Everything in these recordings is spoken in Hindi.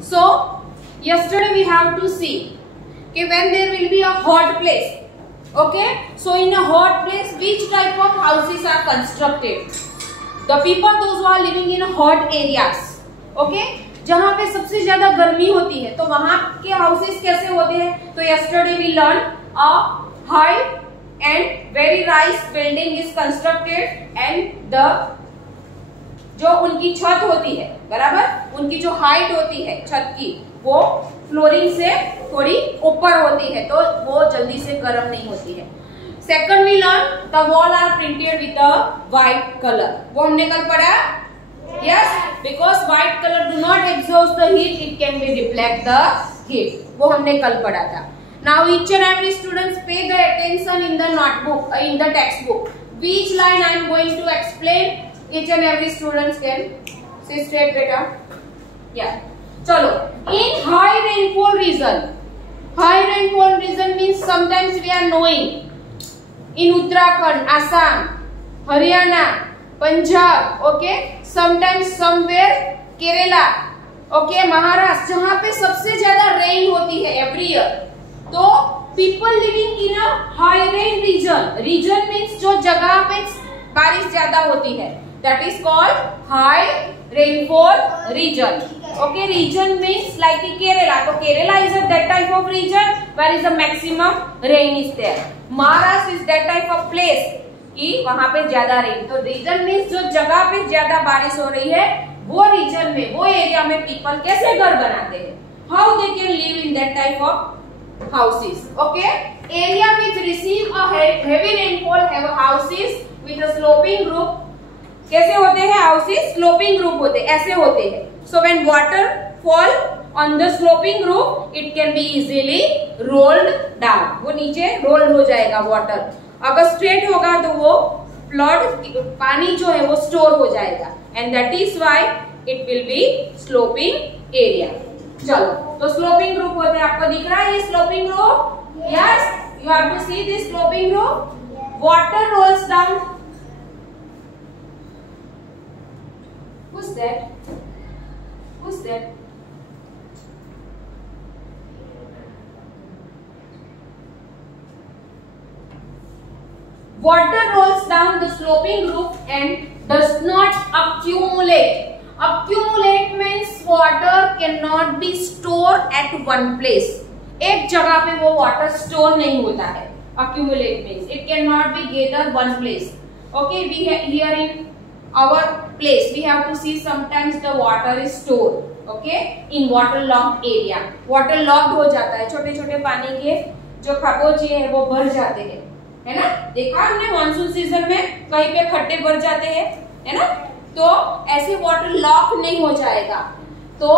So yesterday we have to see कि when there will be a hot place, okay, so in a hot place which type of houses are constructed? The people those who are living in hot areas, okay, जहाँ पे सबसे ज्यादा गर्मी होती है तो वहां के हाउसेस कैसे होते हैं? तो yesterday we learned a high and very rise building is constructed and the जो उनकी छत होती है, बराबर, उनकी जो हाइट होती है छत की वो फ्लोरिंग से थोड़ी ऊपर होती है तो वो जल्दी से गर्म नहीं होती है। Second we learn the wall are printed with a white colour, वो हमने कल पढ़ा। Yes, because white colour do not absorb the heat, it can be reflect the heat, वो हमने कल पढ़ा था। Now each and every students pay the attention in the notebook, in the textbook, which line I am going to explain, each and every students can say straight beta. Yeah, chalo, in high rainfall region, high rainfall region means sometimes we are knowing in Uttarakhand, Assam, Haryana, Punjab, okay, sometimes somewhere Kerala, okay, Maharashtra, जहाँ पे सबसे ज्यादा रेन होती है every year, तो people living in a high rain region, region means जो जगह पे बारिश ज्यादा होती है, that is called high rainfall region. Okay, region means like Kerala. So Kerala is a that type of region where is the maximum rain is there. Maharashtra is that type of place कि वहाँ पे ज्यादा रेन, तो region means जो जगह पे ज्यादा बारिश हो रही है वो region में, वो एरिया में people कैसे घर बनाते हैं, how they can live in that type of houses. Okay, area which receive a heavy rainfall have houses with a sloping roof. कैसे होते हैं हाउसेस? स्लोपिंग रूफ होते हैं, ऐसे होते हैं। So when water fall on the sloping roof it can be easily rolled down, वो नीचे रोल्ड हो जाएगा वाटर। अगर स्ट्रेट होगा तो वो फ्लड, पानी जो है वो स्टोर हो जाएगा, and that is why it will be sloping area. चलो, तो स्लोपिंग रूफ होते हैं, आपको दिख रहा है ये sloping roof? Yes, you have to see this sloping roof. Water rolls down. Who's that? Who's that? Water rolls down the sloping roof and does not accumulate. Accumulate means water cannot be stored at one place. एक जगह पे वो water store नहीं होता है। Accumulate means it cannot be gathered one place. Okay, we have here in our place we have to see sometimes the water is stored, okay, in waterlogged area. Waterlogged हो जाता है, छोटे छोटे पानी के जो खबोचे हैं वो भर जाते हैं, है ना? देखा हमने मानसून सीजन में कहीं पे खड्डे भर जाते हैं, है ना? तो ऐसे वाटर लॉक नहीं हो जाएगा। तो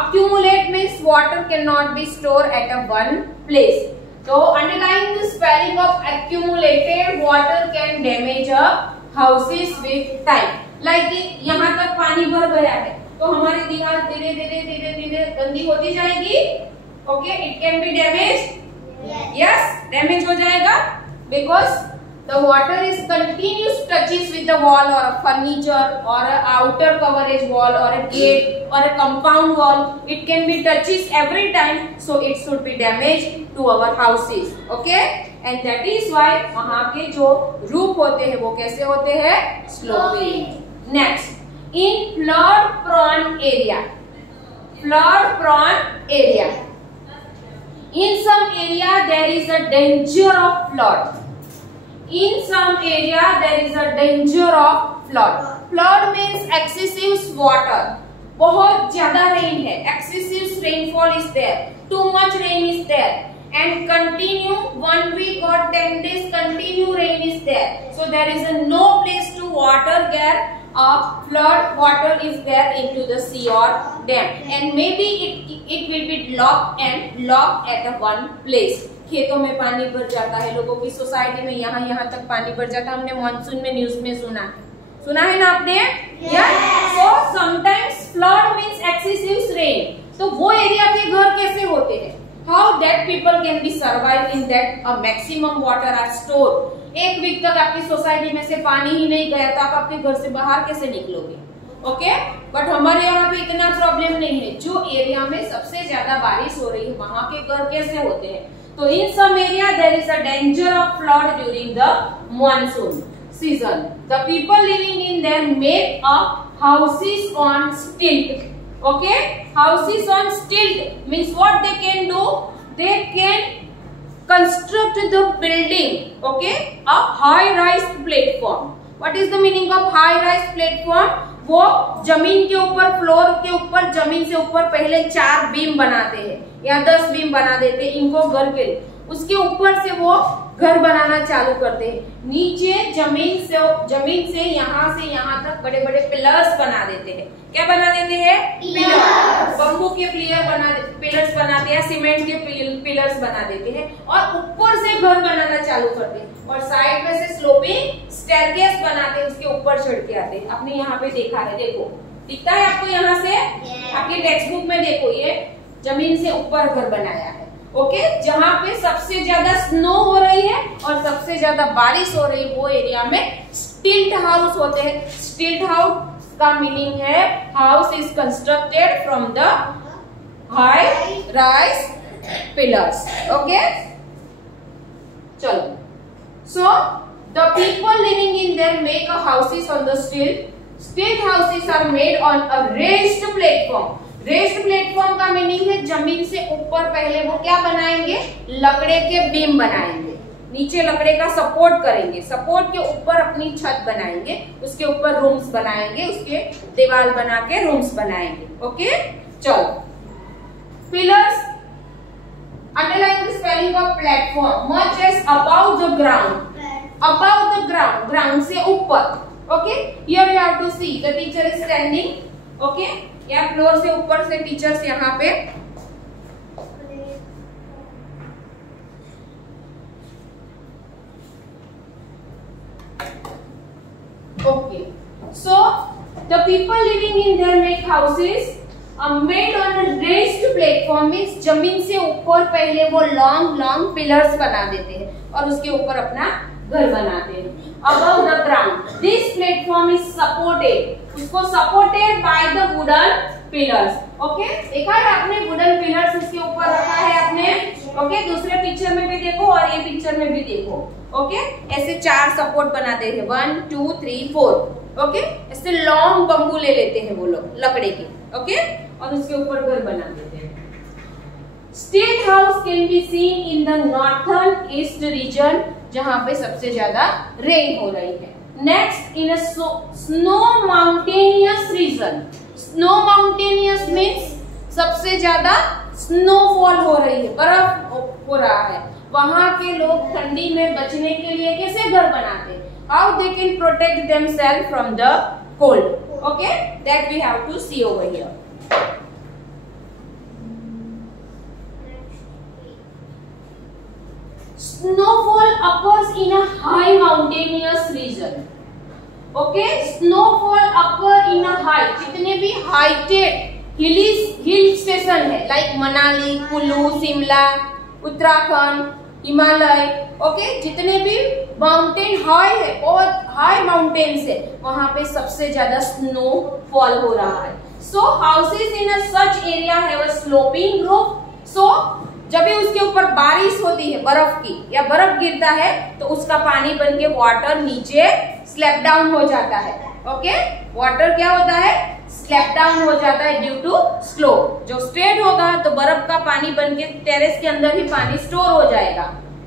accumulate means water cannot be stored at a one place. So underlying the spelling of accumulated water can damage a houses with time. Like यहाँ तक पानी भर गया है तो हमारी दीवार धीरे धीरे धीरे धीरे गंदी होती जाएगी। Okay, it can B damage. Yes, damage हो जाएगा because the water is continuous touches with the wall और अ फर्नीचर और अ आउटर कवरेज वॉल और अ गेट और a compound wall, it can be touches every time, so it should be damage to our houses. Okay, and that is why वहां के जो रूफ होते हैं वो कैसे होते हैं? Sloping. Next, in flood prone area, flood prone area, in some area there is a danger of flood. In some area there is a danger of flood. Flood means excessive water, बहुत ज्यादा रेन है, excessive rainfall is there, too much rain is there, and continue 1 week or 10 days continue rain is there, so there is a no place to water get. Flood water is there into the sea or dam, and maybe it will be locked at a one place. खेतों में पानी भर जाता है, लोगों की सोसाइटी में यहाँ तक पानी भर जाता है। हमने मानसून में न्यूज में सुना है ना आपने? So sometimes flood means excessive rain. तो वो एरिया के घर कैसे होते हैं? How that people can be survive in that a maximum water are stored. एक वीक तक आपकी सोसाइटी में से पानी ही नहीं गया तो आप आपके घर से बाहर कैसे निकलोगे? ओके, बट हमारे यहाँ पे इतना प्रॉब्लम नहीं है। जो एरिया में सबसे ज्यादा बारिश हो रही है वहां के घर कैसे होते हैं? तो in some area there is a danger of flood during the monsoon season. The people living in there make up houses on stilt. Okay, houses on stilt means what they can do? They can construct the building. Okay, a high-rise platform. What is the meaning of high-rise platform? वो जमीन के ऊपर, फ्लोर के ऊपर, जमीन से ऊपर पहले 4 बीम बनाते हैं या 10 बीम बना देते हैं इनको घर के, उसके ऊपर से वो घर बनाना चालू करते हैं। नीचे जमीन से यहाँ तक बड़े बड़े पिलर्स बना देते हैं। क्या बना देते हैं? पिलर्स। बम्बू के पिलर्स बनाते हैं, सीमेंट के पिलर्स बना देते हैं और ऊपर से घर बनाना चालू करते हैं और साइड में से स्लोपिंग स्टेयरकेस बनाते हैं, उसके ऊपर चढ़ के आते हैं। आपने यहाँ पे देखा है, देखो दिखता है आपको यहाँ से, आपके टेक्स्ट बुक में देखो, ये जमीन से ऊपर घर बनाया है। ओके, जहाँ पे सबसे ज्यादा स्नो हो रही है और सबसे ज्यादा बारिश हो रही है वो एरिया में स्टिल्ट हाउस होते हैं। स्टिल्ट हाउस का मीनिंग है house is constructed from the high rise pillars. Okay, चलो, so the people living in there make a houses on the stilt. Stilt houses are made on a raised platform. Raised platform का मीनिंग है जमीन से ऊपर पहले वो क्या बनाएंगे? लकड़े के बीम बनाएंगे, नीचे लकड़े का सपोर्ट करेंगे, सपोर्ट के ऊपर अपनी छत बनाएंगे, उसके ऊपर रूम्स बनाएंगे, उसके दीवार बना के रूम्स बनाएंगे। ओके, चलो, pillars underline the spelling of platform much as about the ground. About the ground, ground से ऊपर। Okay, here you have to see the teacher is standing. Okay, या फ्लोर से ऊपर से टीचर्स यहाँ पे okay, so the people living in there make houses made on a raised platform. Means जमीन से ऊपर पहले वो लॉन्ग पिलर्स बना देते हैं और उसके ऊपर अपना घर बनाते हैं। Above the ground this platform is supported, उसको supported by the wooden pillars. Okay, देखा है आपने वुडन पिलर्स उसके ऊपर रखा है आपने। ओके, दूसरे पिक्चर में भी देखो और ये पिक्चर में भी देखो। ओके, ऐसे 4 सपोर्ट बनाते हैं, 1 2 3 4। ओके, ऐसे लॉन्ग बम्बू ले लेते हैं वो लोग लकड़े के। ओके, और उसके ऊपर घर बना देते हैं। स्टिल्ट house can be seen in the northern east region, जहां पे सबसे ज्यादा रेन हो रही है। नेक्स्ट, इन अ snow mountainous region. Snow mountainous means सबसे ज्यादा स्नोफॉल हो रही है, बर्फ हो रहा है, वहां के लोग ठंडी में बचने के लिए कैसे घर बनाते हैं? How they can protect themselves from the cold. Okay, that we have to see over here. Snowfall occurs in a high mountainous region. Okay, snowfall occur in a high, जितने भी हाइटेड हिल स्टेशन है लाइक मनाली, कुल्लू, शिमला, उत्तराखंड, हिमालय। ओके, जितने भी माउंटेन हाई है, बहुत हाई माउंटेन्स है, वहां पे सबसे ज्यादा स्नो फॉल हो रहा है। So houses in a such area have a sloping roof. So जब भी उसके ऊपर बारिश होती है बर्फ की या बर्फ गिरता है तो उसका पानी बन के वाटर नीचे स्लैप डाउन हो जाता है। ओके, वाटर क्या होता है? स्लैप डाउन हो जाता है ड्यू टू स्लोप। जो स्ट्रेट होगा तो बर्फ का पानी बन के टेरेस के अंदर ही पानी स्टोर हो जाएगा।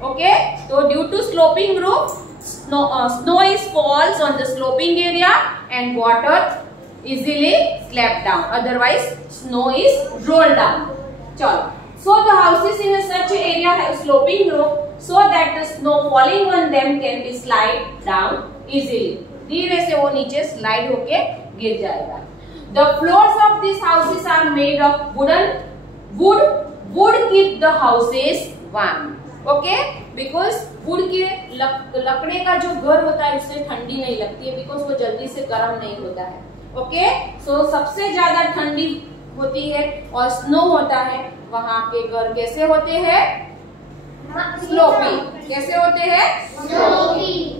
ओके, तो due to sloping roof snow is falls on the sloping area and water easily slap down, otherwise snow is roll down. चलो, so the houses in a such area have sloping roof so that the snow falling on them can be slide down easily. धीरे से वो नीचे स्लाइड होके गिर जाएगा। The floors of these houses are made of wood. Wood keep the houses warm. Okay, because wood के लकड़े का जो घर होता है उससे ठंडी नहीं लगती है, because वो जल्दी से गर्म नहीं होता है। ओके, so सबसे ज्यादा ठंडी होती है और स्नो होता है, वहां के घर कैसे होते हैं? स्लोपी। कैसे होते हैं? स्लोपी।